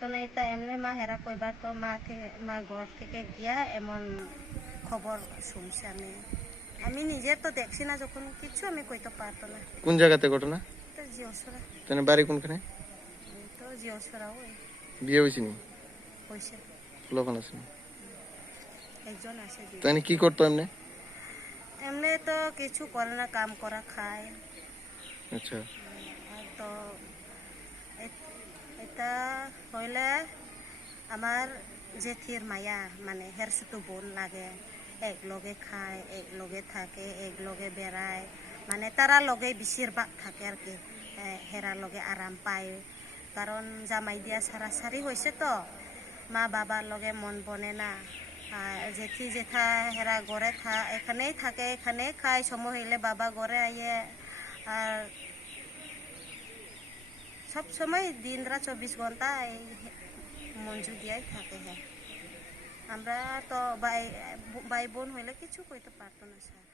পারতো না। এটা এমনি মা হেরা কইবার তো মা ঘর থেকে গিয়া এমন খবর শুনছি আমি। আমি নিজে তো দেখছি না, যখন কিছু আমি কইতে পারতো না। কোন জায়গাতে ঘটনা? তো জিওসরা। তাহলে বাড়ি কোনখানে? তো জিওসরা ওই বিয়ে হয়েছে নি? হয়েছে। লোকন আছে নি? একজন আছে। তাহলে কি করতো এমনি? এমনি তো কিছু করে না, কাম করা খায়। আচ্ছা। আর তো এটা হইলে আমার জেঠির মায়া, মানে হের শুধু বোন লাগে। এক লগে খায়, এক লগে থাকে, এক লগে বেড়ায়, মানে তারা লগে বেশিরভাগ থাকে আর কি। হেরা লগে আরাম পায়, কারণ জামাই দিয়া সারাসারি হয়েছে তো মা বাবার লগে মন বনে না। জেঠি জেঠা হেরা ঘরে এখানেই থাকে, এখানেই খায়, সময় হইলে বাবা ঘরে আইয়ে। আর সব সময় দিন রাত 24 ঘন্টা এই মঞ্জু দিয়াই থাকে। হ্যাঁ, আমরা তো ভাই বোন হইলে কিছু কইতে পারতো না স্যার।